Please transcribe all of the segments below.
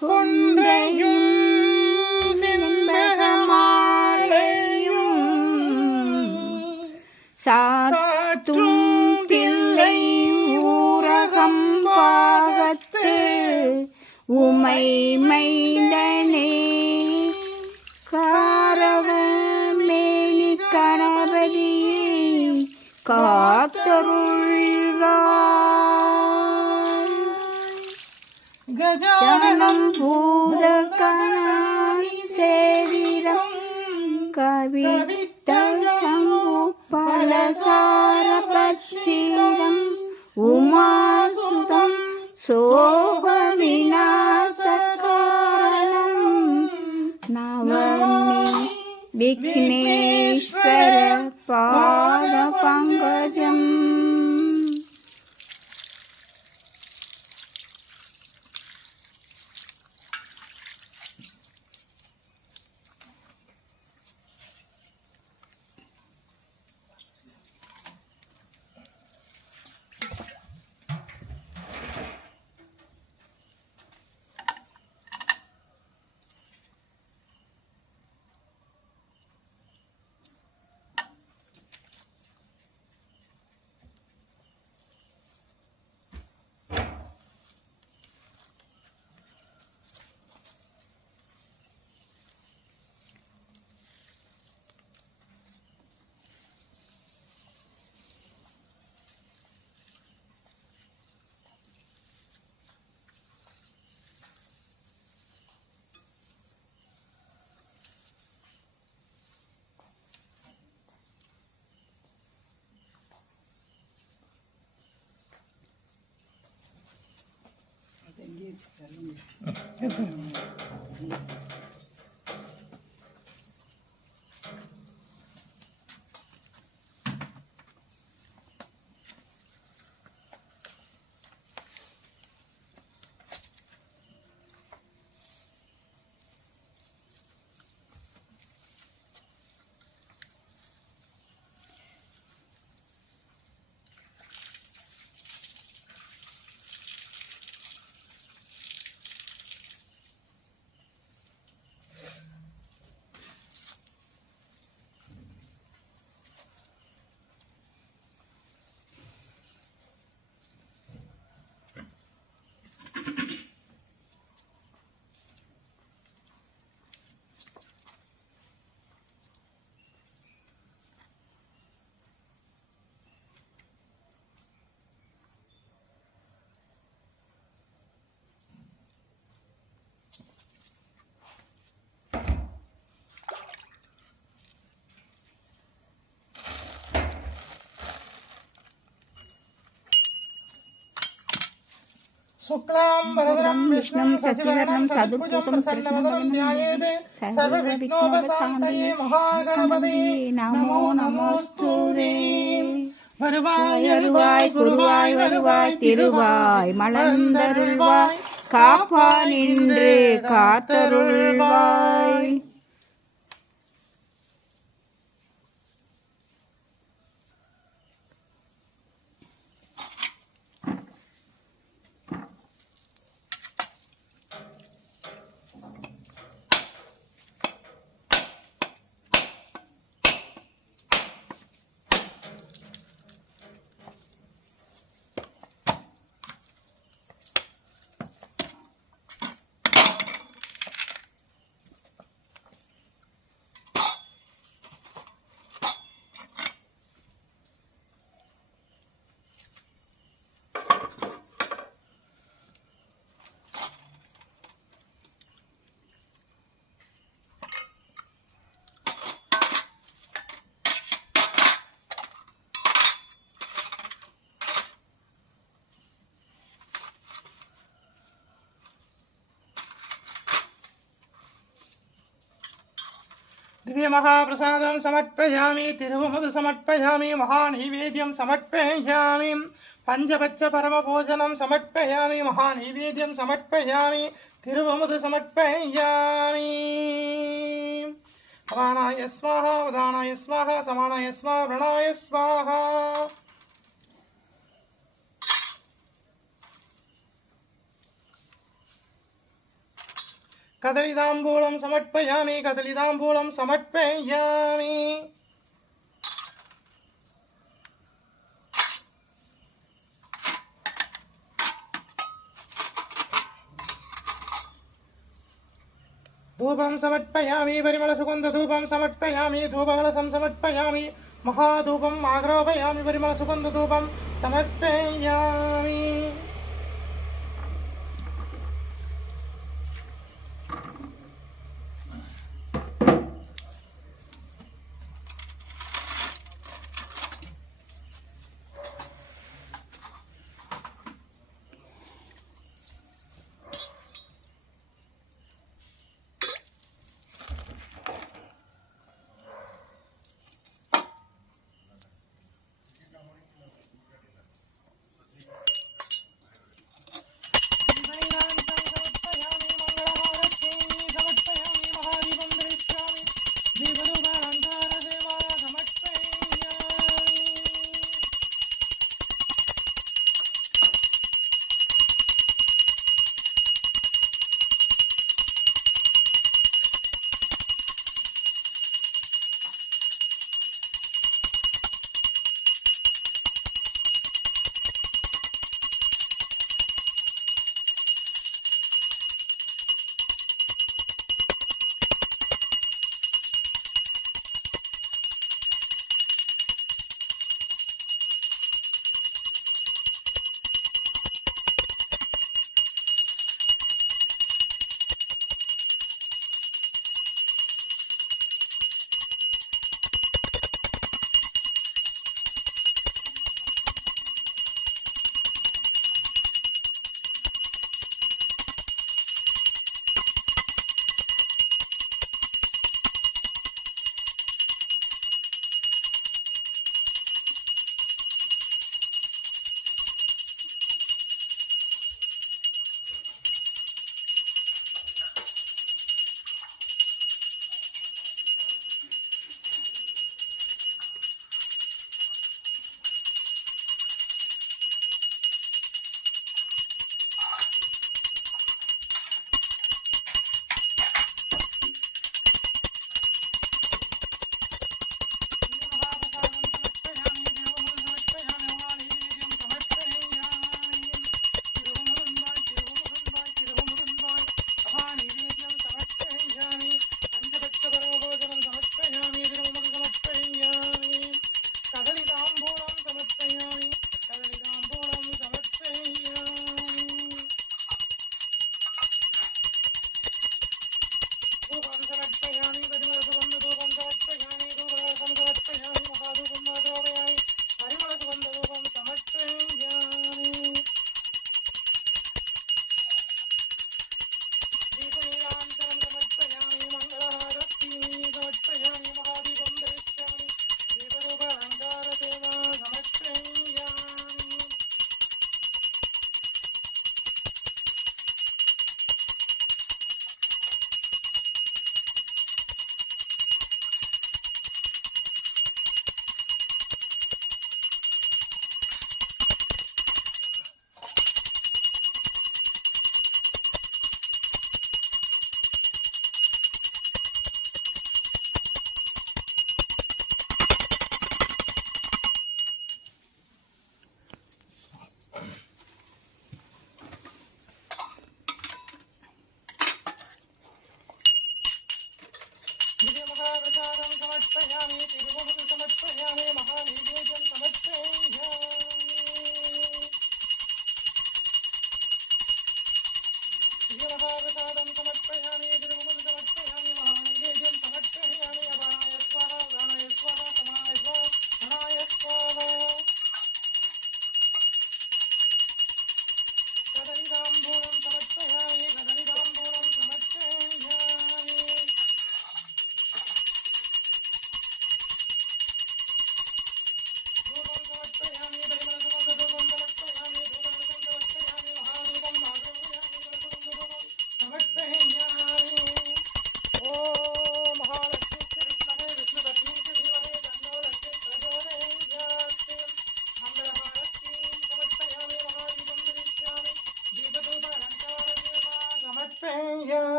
கொன்றையும் செண்பகமாலையும் சாற்றும் தில்லை ஊரகம் பாகத்து உமை மைந்தனே காரவமேனி கணபதியே காத்தருள்வாய். கஜானம் பூதகணாய் சேரிரம் கவித்த சம்பு பலசார பட்சிதம் உமாசுதம் சோக விநாசகாரணம் நவமி விக்னேஸ்வர பாத பங்கஜம். शुक्लांबरधरं विष्णुं शशिवर्णं चतुर्भुजं प्रसन्नवदनं ध्यायेत् सर्वविघ्नोपशान्तये महागणपतये नमो नमोस्तुते. வருவாய் அருவாய் குருவாய் வருவாய் திருவாய் மலர்ந்தருள்வாய் காப்பா நின்று காத்தருள்வாய். दिव्य महाप्रसादं समर्पयामि तिरुवमुद समर्पयामि महानैवेद्यं समर्पयामि पंचपच्च परमभोजनं समर्पयामि महानैवेद्यं समर्पयामि तिरुवमुद समर्पयामि. अपानाय स्वाहा उदानाय स्वाहा समानाय स्वाहा प्रणाय स्वाहा. कदलीताम्बूलं समर्पयामि कदलीताम्बूलं समर्पयामि धूपं समर्पयामि परिमलसुगन्धधूपं समर्पयामि धूपकलशं समर्पयामि महाधूपम् आग्रापयामि परिमलसुगन्धधूपं समर्पयामि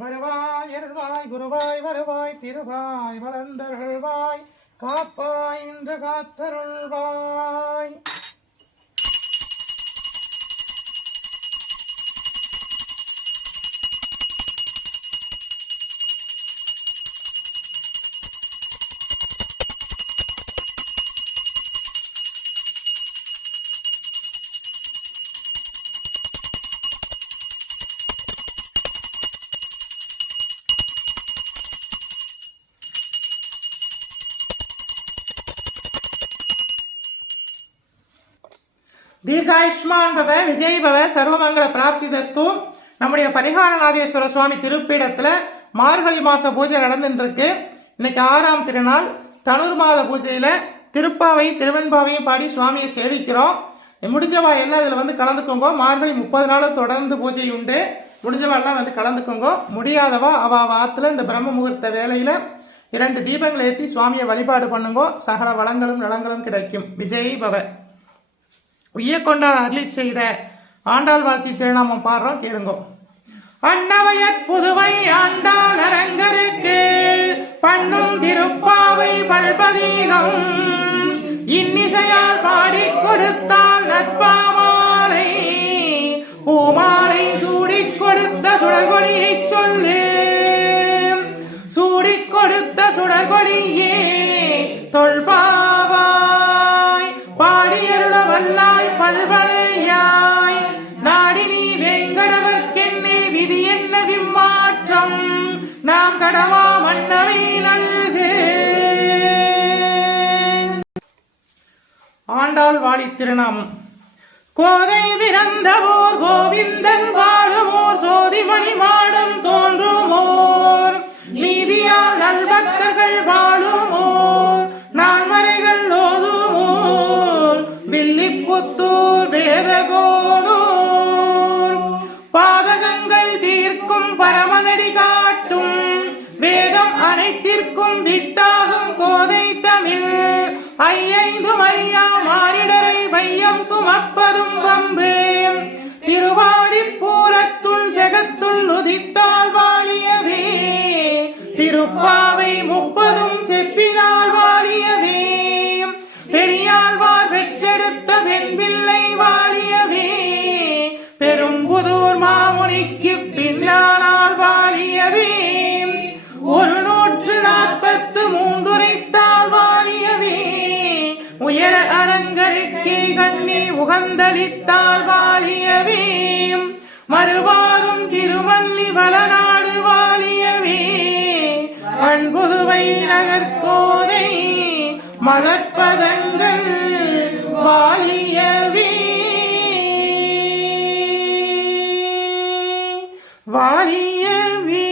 வருவாய் அருள்வாய் குருவாய் வருவாய் திருவாய் வளர்ந்தருள்வாய் காப்பாய் என்று காத்தருள்வாய். தீர்காயுஷ்மான் பவ விஜய் பவ சர்வமங்கல பிராப்தி தஸ்து. நம்முடைய பரிகாரநாதேஸ்வர சுவாமி திருப்பீடத்துல மார்கழி மாச பூஜை நடந்துட்டு இருக்கு. இன்னைக்கு 6ஆம் திருநாள் தனுர் மாத பூஜையில திருப்பாவை திருவெண்பாவையும் பாடி சுவாமியை சேவிக்கிறோம். முடிஞ்சவா எல்லாம் இதுல வந்து கலந்துக்கோங்க. மார்கழி 30 நாள் தொடர்ந்து பூஜை உண்டு. முடிஞ்சவா எல்லாம் வந்து கலந்துக்கோங்க. முடியாதவா அவ ஆத்துல இந்த பிரம்ம முகூர்த்த வேலையில 2 தீபங்களை ஏற்றி சுவாமியை வழிபாடு பண்ணுங்க. சகல வளங்களும் நலங்களும் கிடைக்கும். விஜய் பவ. உய்யக்கொண்டா அருளி செய்த ஆண்டாள் வாழ்த்தி திருநாமம் பாடுறோம், கேளுங்க. அன்னவயற் புதுவை ஆண்டாள் அரங்கருக்கு பண்ணும் திருப்பாவை பல்பதீனம் இன்னிசையால் பாடி கொடுத்தால் நட்பாமாலை பூமாலை சூடிக் கொடுத்த சுடர்கொடியை சொல்லு. சூடிக் கொடுத்த சுடர்கொடியே தொல்பாவாய் பாடியருள வல்லாய் பல்வளையாய் நாடி நீ வெங்கடவர்க்கென்னே விதி என்ன விம்மாற்றம் நாம் கடவா மன்னவை நல்கு. ஆண்டாள் வாழி திருநாமம். கோதை பிறந்தவோர் கோவிந்தன் வாழுமோர் சோதிமணி மாடம் தோன்றுமோர் நீதியால் நல்பக்தர்கள் வாழுமோர் நான்மறைகள் ஓதுமோர் வில்லிப்புத்தூர் வேதகோனூர் பாதகங்கள் தீர்க்கும் பரமனடி காட்டும் வேதம் அனைத்திற்கும் வித்தாகும் கோதை தமிழ் ஐந்து மரியா மானிடரை வையம் சுமப்பதும் வம்பு திருவாடி பூரத்துள் ஜெகத்துள் உதித்தால் வாழியவே திருப்பாவை 30 செப்பினால் வாழியவே பெரியாழ்வார் பெற்றெடுத்த வெண்பிள்ளை வாழியவே பெரும்புதூர் மாமுனிக்கு பின்னானால் வாழியவே 143 உரைத்தால் வாழியவே உயர அரங்கருக்கே கண்ணி உகந்தளித்தால் வாழியவே மறுவாரும் திருமல்லி வளநாடு வாழியவே அன்புதுவை நகர்கோதை மலர்ப்பதங்கள் வாழியவே வாழியவே.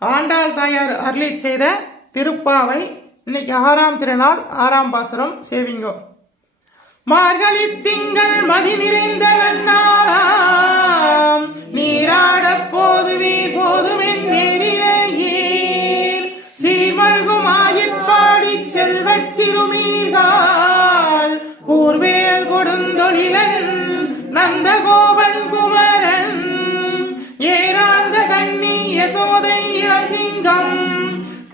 ஆண்டாள் தாயார் அருளி செய்த திருப்பாவை. இன்னைக்கு 6ஆம் திருநாள் 6ஆம் பாசுரம் சேவிங்கோ. மார்கழி திங்கள் மதி நிறைந்த நன்னாளாம் நீராட போதுவே போதுமென் நேரிலேயீர் சீர்மல்கும் ஆயிற்பாடி செல்வச் சிறுமீர்கள் கூர்வேல் கொடுந்தொழிலன் நந்தகோபன் குமரன் ஏராந்த கண்ணி யசோதை சிங்கம்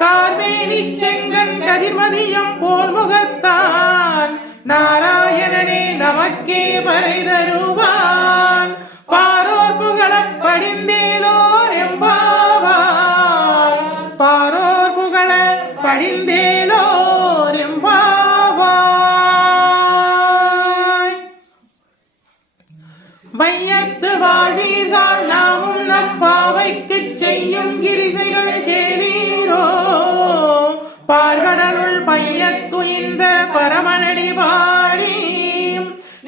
கார்மேனி செங்கன் கதிர்மதியம் போல் முகத்தான் நாராயணனே நமக்கே பறை தருவான் பாரோர் புகழப் படிந்தேலோர் எம்பாவாய் பாரோர் புகழ படிந்தேலோர் எம்பாவாய். வையத்து வாழ்வீர்கள் நாமும் நம்பாவைக்கு செய்யும் கிரிசைகள் கேளீரோ பார்கடலுள் பையத்துயின்ற பரமனடி வாழி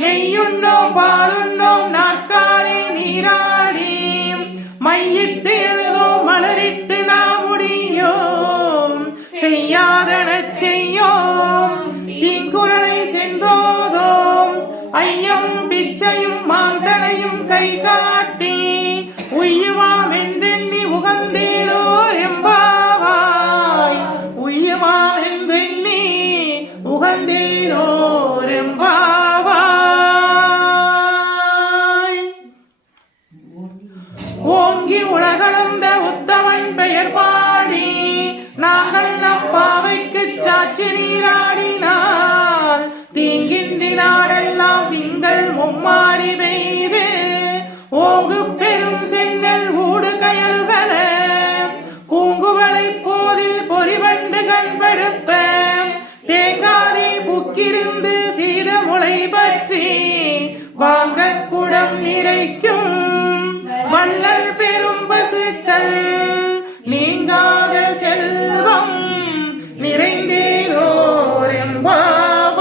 நெய்யுண்ணோம் பாலுண்ணோம் நாட்காலே நீராடி மையிட்டு எழுதோம் மலரிட்டு நாம் முடியோம் செய்யாதன செய்யோம் தீங்குறளை சென்றோதோம் ஐயம் பிச்சையும் மாந்தனையும் கை காட்டி உய்யுமாம் என்றெண்ணி உகந்தேலோர் எம்பாவாய் உய்யுமாம் என்றெண்ணி உகந்தேலோர் எம்பாவாய். கடுப்ப தேங்காதே புக்கிருந்து சீத முளை பற்றி வாங்க குடம் நிறைக்கும் வள்ளல் பெரும் பசுக்கள் நீங்காத செல்வம் நிறைந்தேரோர் எம்பாவாய்.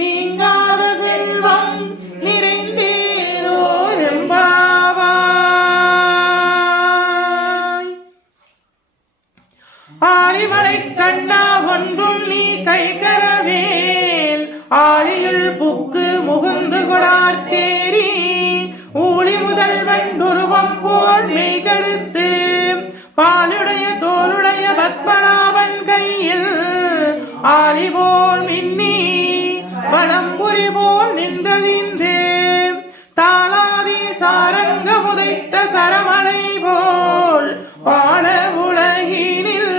நீங்காத செல்வம் நிறைந்தேரோர் எம்பாவாய். ஆலிமலை கண்ணா ஒன்றும் நீ கைகரவேல் ஆலியுள் புக்கு முகுந்து கொடார் தேரி ஊழி முதல்வன் உருவம் போல் மெய் கருத்து பாலுடைய தோளுடைய பத்மநாபன் கையில் ஆலி போல் மின்னி வடம்புரி போல் நின்றதிந்து தாளாதி சாரங்க முதைத்த சரமலை போல் பால உலகினில்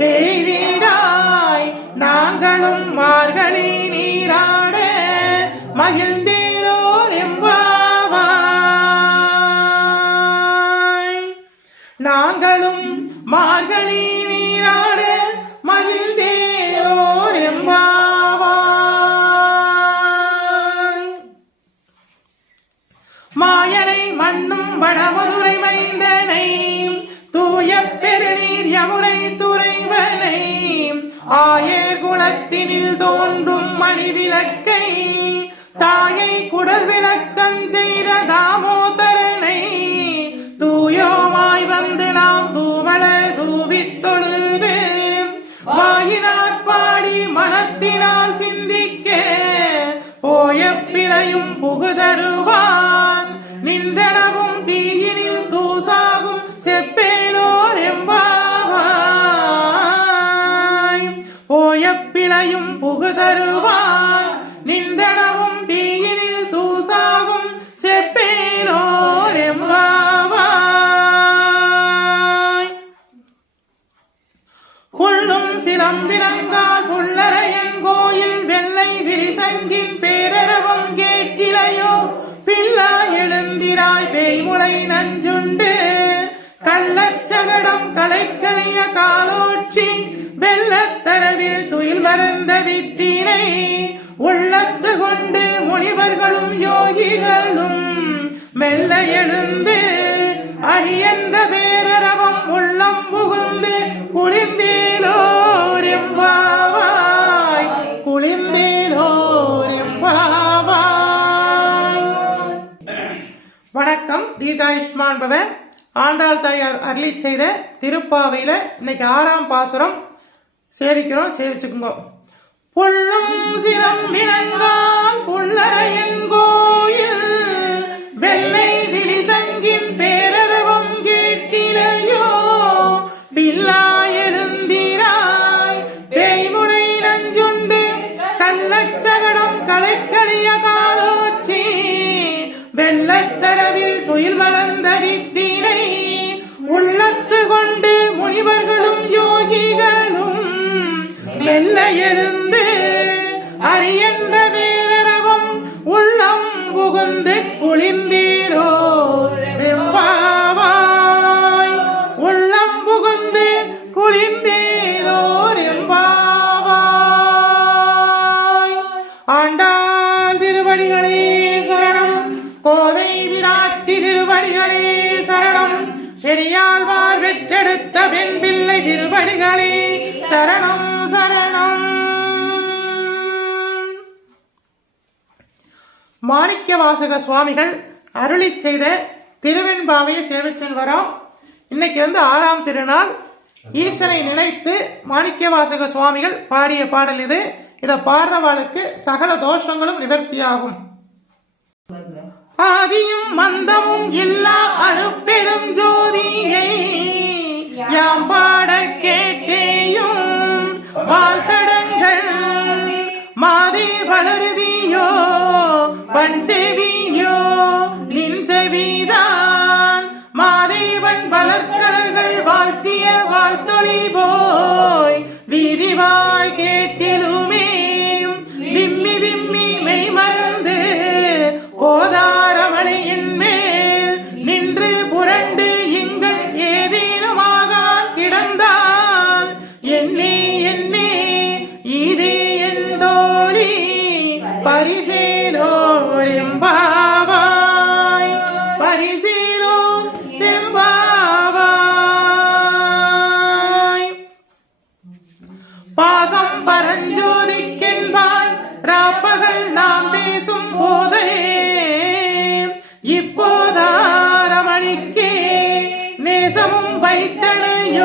பெய்திடாய் நாங்களும் மார்கழி நீராட மகிழ்ந்தேரோர் எம்பாவாய். நாங்களும் மார்கழி நீராட மகிழ்ந்தேரோர் எம்பாவாய். மாயனை மண்ணும் வடமதுரை மைந்தனை தூய பெருநீர் யமுனை துறைவனை ஆயர் குலத்தினில் தோன்றும் மணி விளக்கை தாயை குடல் விளக்கம் செய்த தாமோதரனை தூயோமாய் வந்து நாம் தூமல தூவித் தொழுது வாயினாற் பாடி மனத்தினால் சிந்திக்க போய பிழையும் புகுதருவான் நின்றனவும் தீயினில் தூசாகும் செப்பேலோர் எம்பாவாய். போய பிழையும் புகுதருவான் நின்றனவும் தீயினில் தூசாகும் செப்பேலோர் எம்பாவாய். புள்ளும் சிலம்பினங்கால் புள்ளரையன் கோயில் வெள்ளை விரிசங்கின் பேரரவம் கேட்டிலையோ பிள்ளா எழுந்திராய் பேய்முளை நஞ்சுண்டு கள்ளச்சகடம் களைக்கலிய காலோற்றி வெள்ளத்தரவில் துயில் மறந்த வித்தினை உள்ளத்து கொண்டு முனிவர்களும் யோகிகளும் மெல்ல எழுந்து அரியன்ற பேரரவம் உள்ளம் புகுந்து குளிர்ந்தேலோர் எம்பாவாய். குளிர்ந்தேலோர் எம்பாவாய். வணக்கம். தீர்காயுஷ்மான் பவ. ஆண்டாள் தாயார் அருளி செய்த திருப்பாவையில இன்னைக்கு 6ஆம் பாசுரம் சேவிக்கிறோம். சேவிச்சுக்குங்க. புள்ளும் சிலம்பினங்கால் புள்ளரையன் கோயில் வெள்ளை விரிசங்கின் பேரரவம் கேட்டிலையோ பிள்ளா எழுந்திராய் பேய்முனை நஞ்சுண்டு கள்ளச்சகடம் களைக்கலிய காலோச்சி வெள்ளத்தரவில் துயில் வளர்ந்த வித்தினை உள்ளத்து கொண்டு முனிவர்களும் யோகிகளும் மெல்ல எழுந்து அரியன்ற பேரரவம் உள்ளம் புகுந்து குளிர்ந்தீரோ எம்பாவாய். உள்ளம் புகுந்து குளிர்ந்தீரோர் எம்பாவாய். ஆண்டாள் திருவடிகளே சரணம். கோதை விராட்டி திருவடிகளே சரணம். பெரியாழ்வார் பெற்றெடுத்த பெண் பிள்ளை திருவடிகளே சரணம் சரணம். மாணிக்கவாசக சுவாமிகள் அருளி செய்த திருவெண்பாவையை சேவிச்சல் வரோம். இன்னைக்கு 6ஆம் திருநாள். ஈசனை நினைத்து மாணிக்கவாசக சுவாமிகள் பாடிய பாடல் இது. இதை பாடுறவாளுக்கு சகல தோஷங்களும் நிவர்த்தியாகும். ஆதியும் மந்தமும் இல்லா அருப்பெரும் ஜோதியை யாம் பாட கேட்டேயும் வாழ்த்தடங்கள் மாதே வளருதியோ பண் செவியோ நின் செவிதான் மாதேவன் வளர்க்கடல்கள் வாழ்த்திய வாழ்த்தொழி போய் வீதிவாய் கேட்டிலுமே விம்மி விம்மி மெய் மறந்து கோதாரமணியின் மேல் நின்று புரண்டு இங்கள் ஏதேனுமாக கிடந்தார்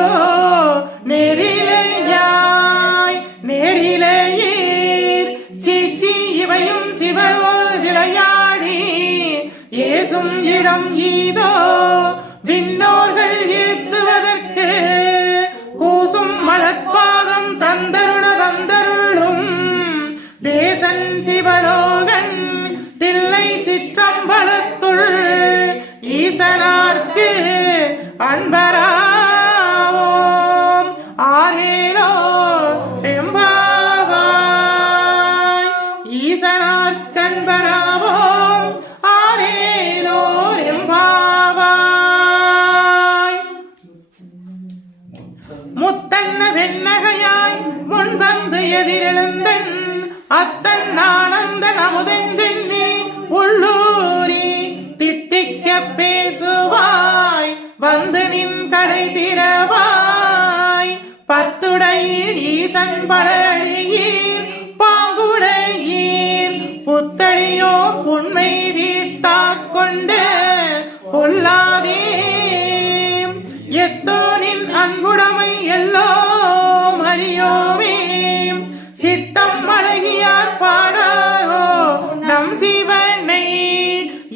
நின்றனையோ நேரிலேயாய் நேரிலேயீர் சீச்சி இவையும் சிவனோர் விளையாடி ஏசும் இடம் ஈதோ விண்ணோர்கள் ஏத்துவதற்கு கூசும் மலர்பாதம் தந்தருள வந்தருளும் தேசன் சிவலோகன் தில்லை சிற்றம்பலத்துள் ஈசனார்க்கு அன்பராவோம் ஆரேலோ எம்பாவாய் ஈசனார்க்கு அன்பராவோம் ஆரேலோ எம்பாவாய் முத்தன்ன வெண்ணகையாய் முன்வந்து எதிரெழுந்தன் அத்தன் ஆனந்த நமுதென்றெண்ணி உள்ளூரி தித்திக்க பேசுவாய் வந்து நின் கடை திறவாய் பத்துடையீர் ஈசன் பழனியீர் பாங்குடையீர் புத்தடியோ உண்மை தீர்த்தாக் கொண்டு கொல்லாதே எத்தோனின் அன்புடைமை எல்லோம் அறியோமே சித்தம் அழகியார் பாடாரோ நம் சிவனை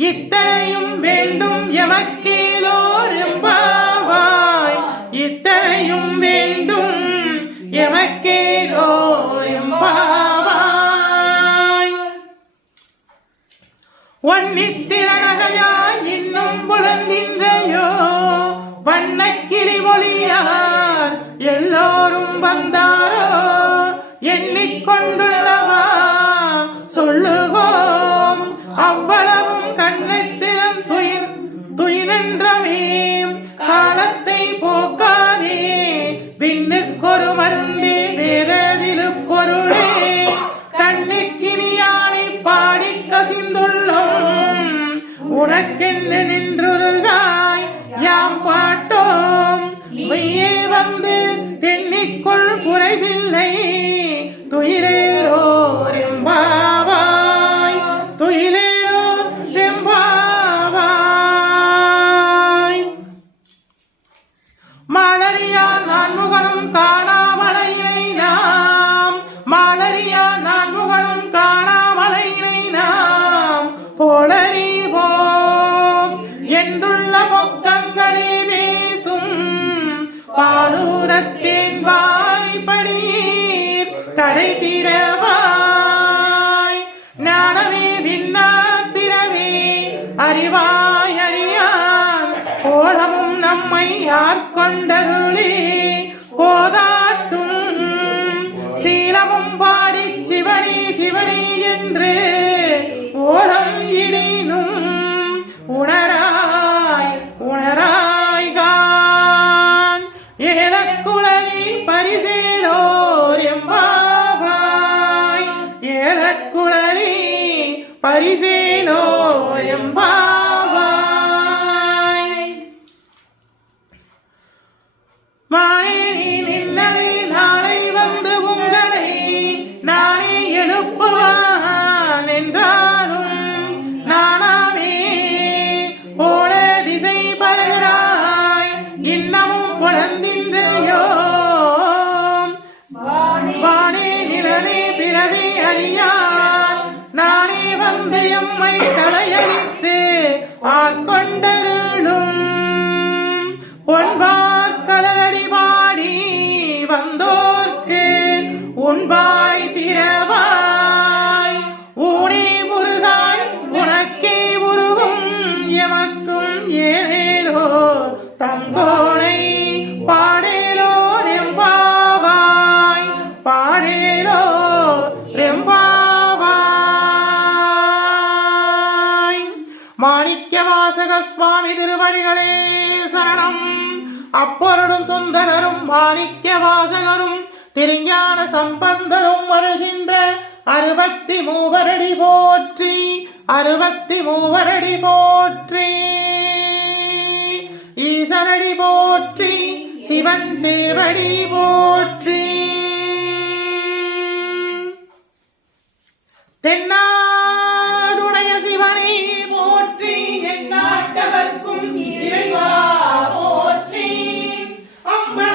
இத்தனையும் வேண்டும் எமக்கேலோர் எம்பாவாய் இத்தனையும் வேண்டும் எமக்கேலோர் எம்பாவாய் ஒன்னித்திரநகையாய் இன்னும் புலந்தின்றையோ வண்ணக்கிளி மொழியார் எல்லோரும் வந்தாரோ எண்ணிக்கொண்டுள்ளவா சொல்லுவோம் அவ்வளவும் கண்ணத்திரம் துயினன்றமே காலத்தை போக்காதே விண்ணுக்கொரு மருந்தே வேதவிலுக்கொருளே கண்ணுக்கினியானை பாடி கசிந்துள்ளோம் உனக்கென்று நின்றுருகாய் யாம் பாட்டோம் மெய்யே வந்து தென்னிக்குள் குறைவில்லை துயிலேரோர் எம்பாவாய் துயிலேரோர் எம்பாவாய் மாலரியா நான்முகனும் காணாமலையினை நாம் மாலரியா நான்முகனும் காணாமலையினை நாம் போலறிவோம் என்றுள்ள பொக்கங்களே பேசும் பாலூரத்தேன் வாய்ப்படீர் கடை திறவாய் ஞானமே விண்ணா பிறவே அறிவாய் அறியான் கோலமும் நம்மை ஆட்கொண்டருளே கோதாட்டும் சீலமும் பாடி சிவனே சிவனே என்று ஓலம் இடினும் உணராய் உணராய்கான் ஏலக்குழலி பரிசேலோர் எம்பாவாய் ஏலக்குழலி பரிசேலோர் எம்பாவாய் மானே நீ நின்னதை நாளை வந்து உங்களை நானே எழுப்புவான் என்றாலும் நானாவே போன திசை பருகிறாய் இன்னமும் புலந்தின்றையோ வானே நிலனே பிறவே அறியான் நானே வந்து எம்மை தலையளித்து ஆட்கொண்டருளும் பொன்பாக்கலடி பாடி வந்தோர்க்கு உண்பாய் திறவாய் ஊனே முருகாய் உனக்கே உருவும் எமக்கும் ஏழேலோ தங்கோனை பாடேலோ ரெம்பாவாய் பாடேலோ ரெம்பாவாய் மாணிக்க வாசக சுவாமி திருவடிகளே சரணம் அப்பொருளும் சுந்தரரும் மாணிக்க வாசகரும் திருஞான சம்பந்தரும் வருகின்ற 63 அடி போற்றி 63 அடி போற்றி ஈசனடி போற்றி சிவன் சேவடி போற்றி தென்னாடுடைய சிவனை போற்றி எந்நாட்டவர்க்கும் இறைவா போற்றி அம்பல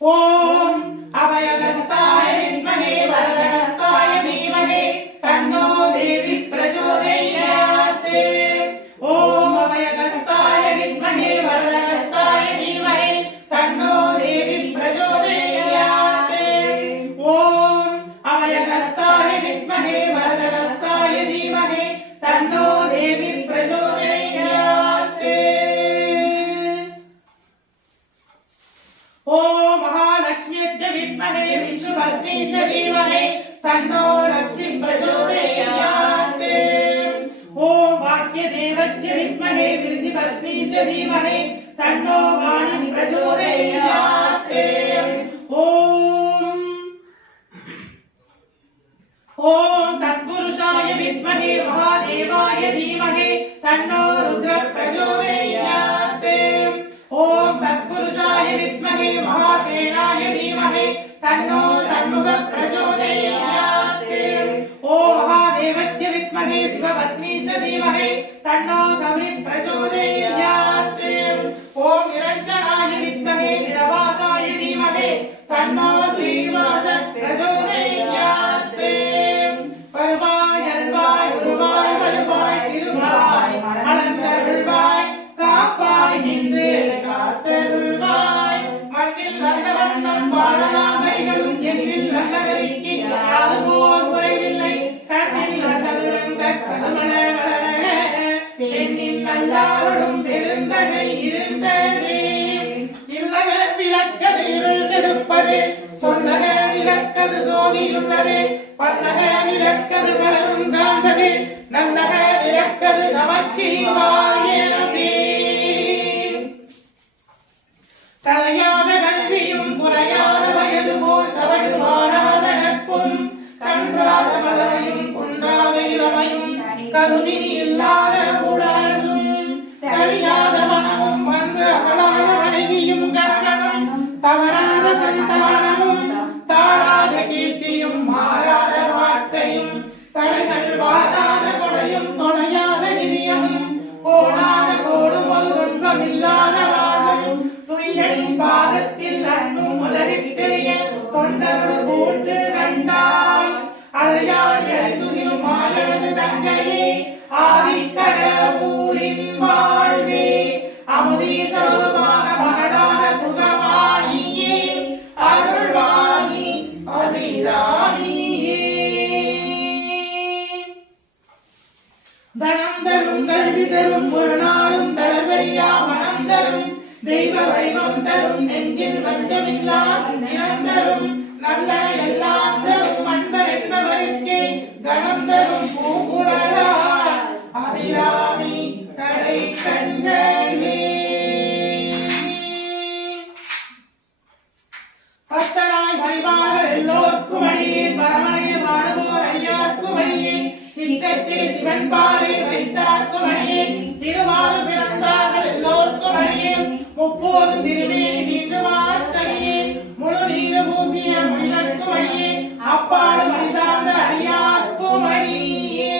ஓம் அபயகஸ்தாய வித்மஹே வரதகஸ்தாய தீமஹி தன்னோ தேவி பிரச்சோதயாத். ஓம் அபயகஸ்தாய வித்மஹே வரதகஸ்தாய தீமஹி தன்னோ தேவி பிரச்சோதயாத். ஓம் அபயகஸ்தாய வித்மஹே வரதகஸ்தாய தீமஹி தன்னோ தேவி பிரச்சோதயாத். ஓம் மகாலட்சுமியச்ச வித்மஹே விஷ்ணுபத்னி ச தீமஹி தன்னோ லக்ஷ்மி பிரச்சோதயாத். ஓம் வாக்யதேவச்ச வித்மஹே விருதிபத்னி ச தீமஹி தன்னோ வாணி பிரச்சோதயாத். ஓம் தத்புருஷாய வித்மஹே மகாதேவாய தீமஹி தன்னோ ருத்ர பிரச்சோதயாத். ஓம் தத்புருஷாய வித்மஹே மகாசேனாய தீமஹி தன்னோ சண்முக பிரச்சோதயாத். ஓம் மகாதேவஸ்ய வித்மஹே சிவபத்னி ச தீமஹி தன்னோ கௌரி பிரச்சோதயாத். ஓம் நிரஞ்சனாய வித்மஹே நிரவாசாய தீமஹி தன்னோ ஸ்ரீனிவாச பிரச்சோதயாத். வருவாய் அருள்வாய் உருவாய் வருவாய் திருவாய் மலர்ந்தருள்வாய் காப்பாய் நின்று காத்தருள்வாய். மண்ணில் நல்ல வண்ணம் வாழலாம் கைகளும் எண்ணில் நல்ல கரிக்கு யாதுபோர் குறைவில்லை. கண்ணில் நல்லதுரங்க கருமள வளர பெண்ணின் நல்லாருடும் பெருந்தகை இருந்ததே. இல்லக விளக்கது இருள் கெடுப்பது சொன்னக விளக்கது சோதியுள்ளது. பல்லக விளக்கது பலரும் காண்பது நல்லக விளக்கது நமச்சிவாயவே. தலையாத கல்வியும் குறையாத வயது போல் தவறு மாறாத நட்பும் கன்றாத மலமையும் குன்றாத இளமையும் கருவினி இல்லாத உடலும் சரியாத மனமும் வந்து அகலாத மனைவியும் கணவனும் தவறாத சந்தானமும் தாராத கீர்த்தியும் மாறாத வார்த்தையும் தடைகள் வாராத கொடையும் தொலையாத நிதியமும் கோணாத கோடும் ஒரு துன்பமில்லாத வாழ்வும் துணியனின் பாதத்தில் அன்பும் முதலிட்டெறிய தொண்டருள் போட்டு கண்டாய். அழையாடி அழைத்துகிலும் மாயனது தங்கையே ஆதிக்கடவுரின் வாழ்வே அமுதீசருமாக மகடான சுகவாணியே அருள்வாணி அபிராமியே. தனம் தரும் கல்வி தரும் ஒரு நாளும் தளபதியா மனம் தரும் தெய்வ வடிவம் தரும் நெஞ்சில் வஞ்சமில்லா நிலம் தரும் நல்லன எல்லாம் தரும் அன்பர் என்பவருக்கே கணம் தரும் பூங்குழலா அபிராமி கடை கண்களே. பக்தராய் வழிபாட எல்லோர்க்கும் அடியே பரமனைய வாழுவோர் அடியார்க்கும் அடியே சித்தத்தே சிவன் பாலை வைத்தார்க்கும் அடியே திருவாரூர் பிறந்தார்கள் எல்லோர்க்கும் அடியே முப்போதும் திருமேனி தீண்டுவார்க்கடியே முழு நீரு பூசிய முனிவர்க்கும் அடியே அப்பாடு மணி சார்ந்த அடியார்க்கும் அடியே.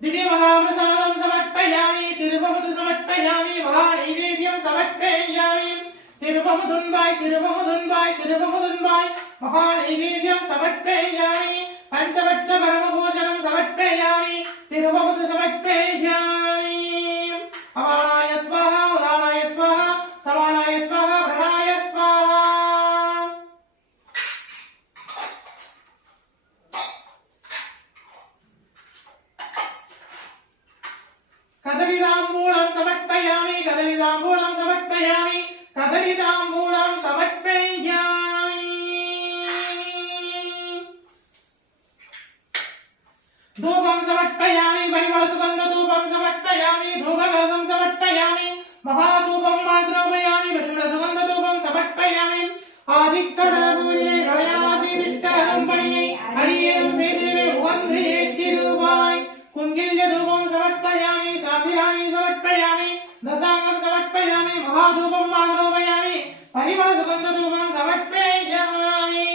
திவ்ய மகாபிரசாதம் சமர்ப்பயாமி திருபமுது சமர்ப்பயாமி மகா நைவேத்யம் சமர்ப்பயாமி. திருபமுதுன்பாய் திருபமுதுன்பாய் திருபமுதுன்பாய் மகா நைவேத்யம் சமர்ப்பயாமி. பஞ்சபட்ச பரம பூஜனம் சமர்ப்பயாமி திருபமுது சமர்ப்பயாமி. அவானாய ஸ்வாஹா உதானாய ஸ்வாஹா சமானாய ஸ்வாஹா பிரணாய ஸ்வாஹா. கதலிதாம்பூலம் சமர்ப்பயாமி கதலிதாம்பூலம் சமர்ப்பயாமி கதலிதாம்பூலம் சமர்ப்பயாமி. धूपं समर्पयामि परिमल सुगंध धूपं समर्पयामि धूपकलशं समर्पयामि महाधूपं माद्रोपयामि परिमल सुगंध धूपं समर्पयामि. ஆதிக்கடலூரிலே கலையாசீரிட்ட அரும்பணியை அடியேனும் செய்திருவே உகந்து ஏற்றிடுவாய். குங்கில்ய தூபம் சமர்ப்பயாமி சாம்பிராணி சமர்ப்பயாமி தசாங்கம் சமர்ப்பயாமி மகாதூபம் மாத்ரோபயாமி परिमल सुगंध धूपं समर्पयामि.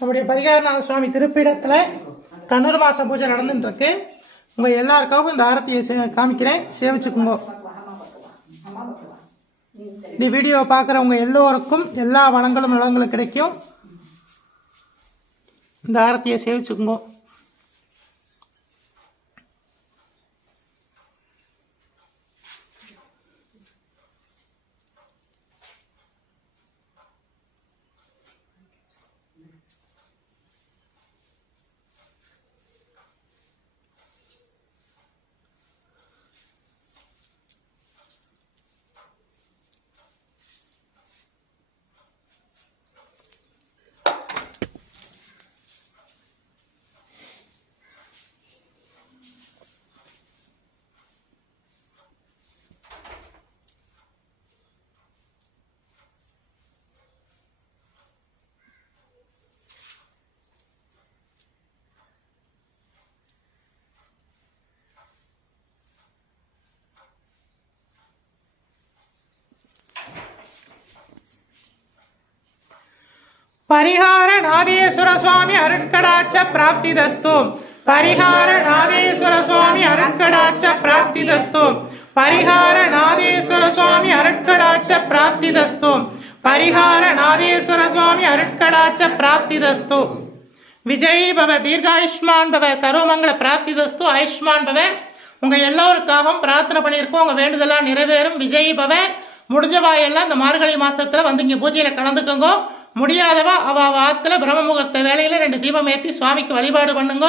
நம்முடைய பரிகாரநாத சுவாமி திருப்பீடத்தில் தனுர் மாச பூஜை நடந்துட்டு இருக்கு. உங்க எல்லாருக்காகவும் இந்த ஆரத்தியை காமிக்கிறேன், சேவிச்சுக்குங்க. இந்த வீடியோ பார்க்குறவங்க எல்லோருக்கும் எல்லா வளங்களும் நலங்களும் கிடைக்கும். இந்த ஆரத்தியை சேவிச்சுக்குங்க. பரிகார நாதேஸ்வர சுவாமி அருட்கடாட்ச பிராப்திதஸ்து. பரிகார நாதேஸ்வர சுவாமி அருட்கடாட்ச பிராப்திதஸ்து. பரிகார நாதேஸ்வர சுவாமி அருட்கடாட்ச பிராப்திதஸ்து. பரிகார நாதேஸ்வர சுவாமி அருட்கடாட்ச பிராப்திதஸ்து. விஜய் பவ, தீர்காயுஷ்மான் பவ, சர்வமங்கள பிராப்திதஸ்து. ஆயுஷ்மான் பவ. உங்க எல்லோருக்காகவும் பிரார்த்தனை பண்ணியிருக்கோம். உங்க வேண்டுதெல்லாம் நிறைவேறும். விஜய் பவ. முடிஞ்சவாயெல்லாம் இந்த மார்கழி மாசத்துல வந்து இங்க பூஜையில கலந்துக்கோங்க. முடியாதவா அவ ஆத்துல பிரம்ம முகூர்த்த வேலையில 2 தீபம் ஏற்றி சுவாமிக்கு வழிபாடு பண்ணுங்க.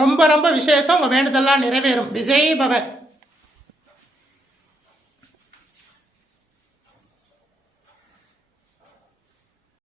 ரொம்ப ரொம்ப விசேஷம். உங்க வேண்டுதெல்லாம் நிறைவேறும். விஜய் பவ.